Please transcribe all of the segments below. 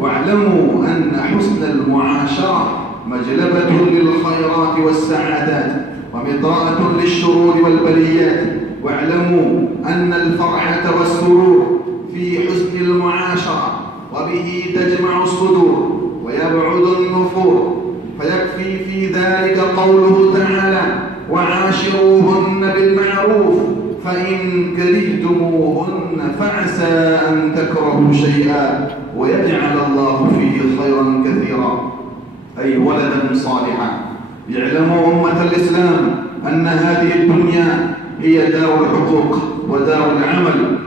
واعلموا أن حسن المعاشرة مجلبة للخيرات والسعادات ومطرأة للشرور والبليات. واعلموا أن الفرحة والسرور في حسن المعاشرة، وبه تجمع الصدور ويبعد النفور. فيكفي في ذلك قوله تعالى: وعاشروهن بالمعروف فإن كرهتموهن فعسى أن تكرهوا شيئا ويجعل الله فيه خيرا كثيرا. أي ولدا صالحا. يعلم أمة الإسلام أن هذه الدنيا هي دار الحقوق ودار العمل،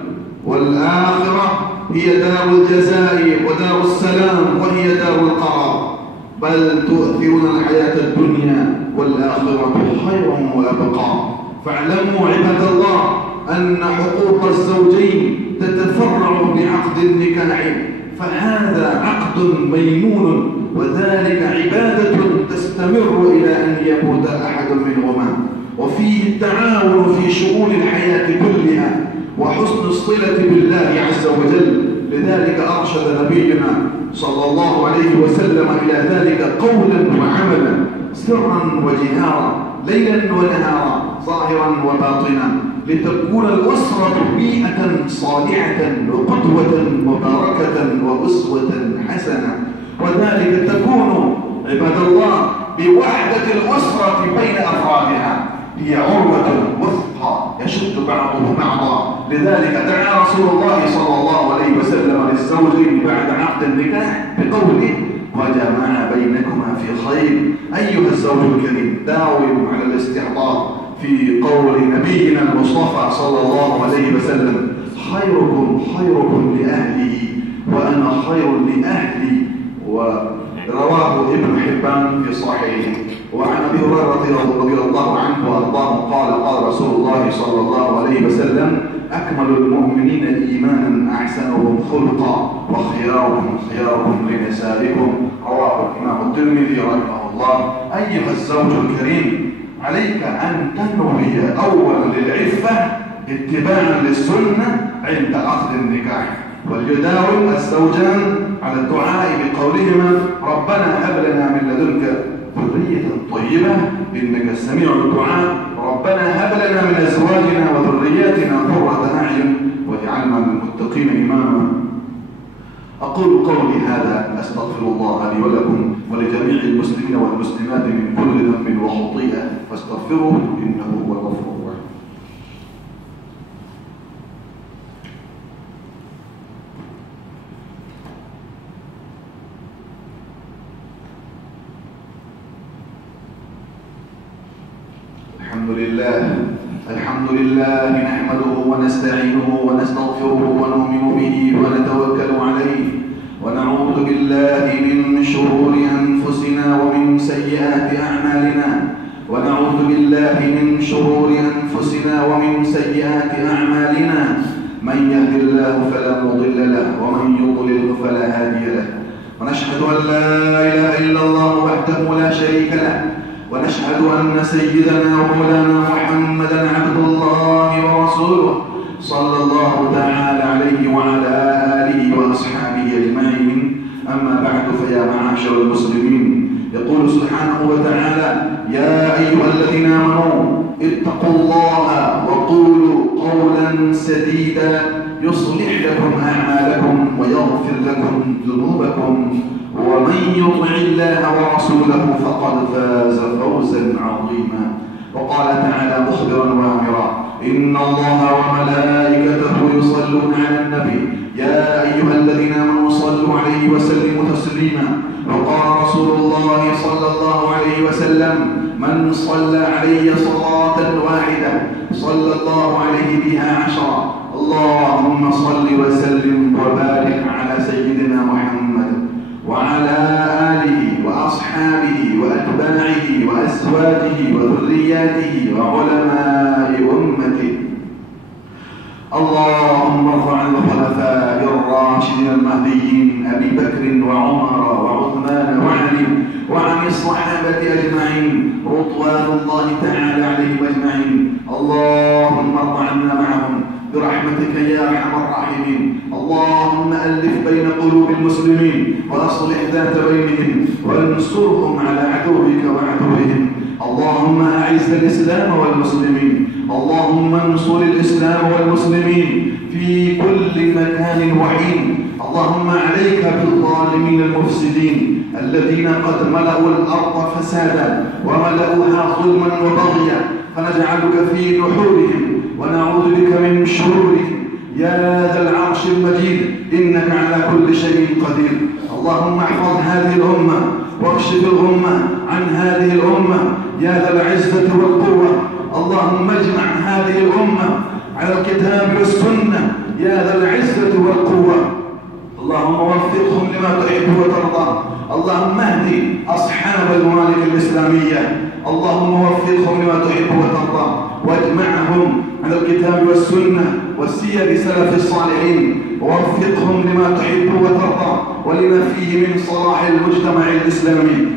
والآخرة هي دار الجزاء ودار السلام وهي دار القرار. بل تؤثرون الحياة الدنيا والآخرة خير وأبقى. فاعلموا عباد الله أن حقوق الزوجين تتفرع بعقد النكاح، فهذا عقد ميمون، وذلك عبادة تستمر إلى أن يموت أحد منهما، وفيه التعاون في شؤون الحياة كلها وحسن الصلة بالله عز وجل. لذلك أرشد نبينا صلى الله عليه وسلم إلى ذلك قولا وعملا، سرا وجهارا، ليلا ونهارا، ظاهرا وباطنا، لتكون الأسرة بيئة صالحة وقدوة مباركة وأسوة حسنة. وذلك تكون عباد الله بوحدة الأسرة بين أفرادها، هي عروة وثقى يشد بعضهم بعضا. لذلك دعا رسول الله صلى الله عليه وسلم للزوجين بعد عقد النكاح بقوله: وجمع بينكما في خير. أيها الزوج الكريم، داوم على الاستحضار في قول نبينا المصطفى صلى الله عليه وسلم: خيركم لأهله وأنا خير لأهلي. ورواه ابن حبان في صحيحه. وعن ابي هريره رضي الله عنه وارضاه قال رسول الله صلى الله عليه وسلم: اكمل المؤمنين ايمانا احسنهم خلقا وخيارهم لنسائكم. رواه الامام الترمذي رحمه الله. ايها الزوج الكريم، عليك ان تنوي اولا للعفه اتباعا للسنه عند عقد النكاح، وليداوم الزوجان على الدعاء بقولهما: ربنا هب لنا من لدنك ذرية طيبة إنك سميع الدعاء، ربنا هب لنا من أزواجنا وذرياتنا قرة أعين واجعلنا من المتقين إماما. أقول قولي هذا، أستغفر الله لي ولكم ولجميع المسلمين والمسلمات من كل ذنب وخطيئة، فاستغفروه إنه هو الغفور الرحيم. الحمد لله نحمده ونستعينه ونستغفره ونؤمن به ونتوكل عليه، ونعوذ بالله من شرور أنفسنا ومن سيئات أعمالنا من يهد الله فلا مضل له ومن يضلل فلا هادي له، ونشهد أن لا إله إلا الله وحده لا شريك له، ونشهد أن سيدنا ومولانا محمدا عبد الله ورسوله صلى الله تعالى عليه وعلى آله وأصحابه أجمعين. أما بعد، فيا معاشر المسلمين، يقول سبحانه وتعالى: يا أيها الذين آمنوا اتقوا الله وقولوا قولا سديدا يصلح لكم أعمالكم ويغفر لكم ذنوبكم، ومن يطع الله ورسوله فقد فاز فوزا عظيما. وقال تعالى مخبرا وامرا: إن الله وملائكته يصلون على النبي يا أيها الذين آمنوا صلوا عليه وسلموا تسليما. وقال رسول الله صلى الله عليه وسلم: من صلى علي صلاة واحدة صلى الله عليه بها 10. اللهم صل وسلم وبارك على سيدنا محمد وعلى آله وأصحابه وأتباعه وأزواجه وذرياته وعلماء أمته. اللهم ارفع الخلفاء الراشدين المهديين أبي بكر وعمر وعثمان وعلي وعن الصحابة أجمعين رضوان الله تعالى عليهم أجمعين. اللهم ارض عنا معهم برحمتك يا أرحم الراحمين. اللهم ألف بين قلوب المسلمين وأصلح ذات بينهم وانصرهم على عدوك وعدوهم. اللهم أعز الإسلام والمسلمين، اللهم انصر الإسلام والمسلمين في كل مكان وحين. اللهم عليك بالظالمين المفسدين الذين قد ملأوا الأرض فسادا وملأوها ظلما وبغيا، فنجعلك في نحورهم ونعوذ بك من شرورهم يا ذا العرش المجيد، إنك على كل شيء قدير. اللهم احفظ هذه الأمة واكشف الغمة عن هذه الأمة يا ذا العزة والقوة. اللهم اجمع هذه الأمة على الكتاب والسنة يا ذا العزة والقوة. اللهم وفقهم لما تحب وترضى. اللهم اهد أصحاب الممالك الإسلامية، اللهم وفقهم لما تحب وترضى، واجمعهم على الكتاب والسنة والسير سلف الصالحين، ووفقهم لما تحب وترضى ولما فيه من صلاح المجتمع الإسلامي.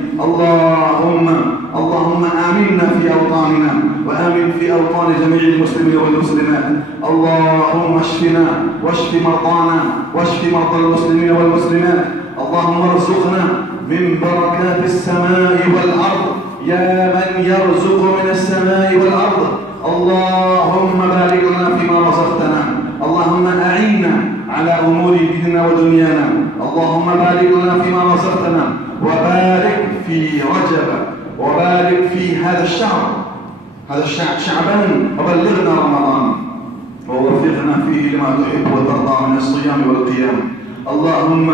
اللهم آمنا في أوطاننا، وآمن في أوطان جميع المسلمين والمسلمات. اللهم اشفنا واشف مرضانا واشف مرضى المسلمين والمسلمات. اللهم ارزقنا من بركات السماء والأرض يا من يرزق من السماء والأرض. اللهم بارك لنا فيما رزقتنا، اللهم أعنا على أمور ديننا ودنيانا. اللهم بارك لنا فيما رزقتنا، وبارك في رجب، وبارك في هذا الشهر، هذا شعبان، وبلغنا رمضان، ووفقنا فيه لما تحب وترضى من الصيام والقيام. اللهم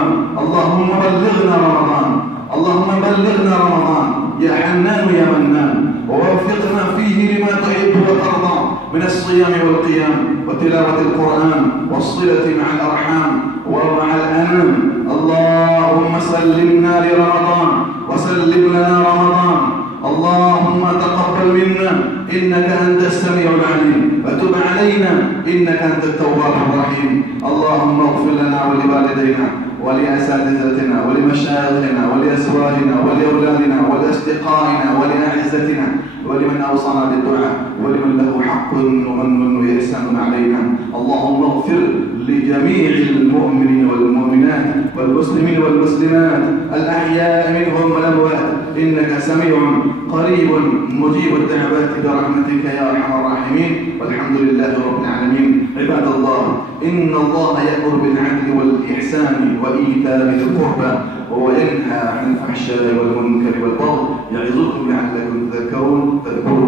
بلغنا رمضان، اللهم بلغنا رمضان يا حنان يا منان، ووفقنا فيه لما تحب وترضى من الصيام والقيام وتلاوة القرآن والصلة مع الأرحام ومع الأنام. اللهم سلمنا لرمضان وسلم لنا رمضان. اللهم تقبل منا إنك أنت السميع العليم، وتب علينا إنك أنت التواب الرحيم. اللهم اغفر لنا ولوالدينا ولأساتذتنا ولمشايخنا ولأزواجنا ولأولادنا ولأصدقائنا ولأعزتنا ولمن أوصانا بالدعاء ولمن له حق ومن وإحسان علينا. اللهم اغفر لجميع المؤمنين والمؤمنات والمسلمين والمسلمات الأحياء منهم والأموات، إنك سميع قريب مجيب الدعوات برحمتك يا أرحم الراحمين، والحمد لله رب العالمين. عباد الله، إن الله يأمر بالعدل والإحسان وإيتاء ذي القربى وينهى عن الفحشاء والمنكر والبغي، يعظكم لعلكم تذكرون. فاذكروا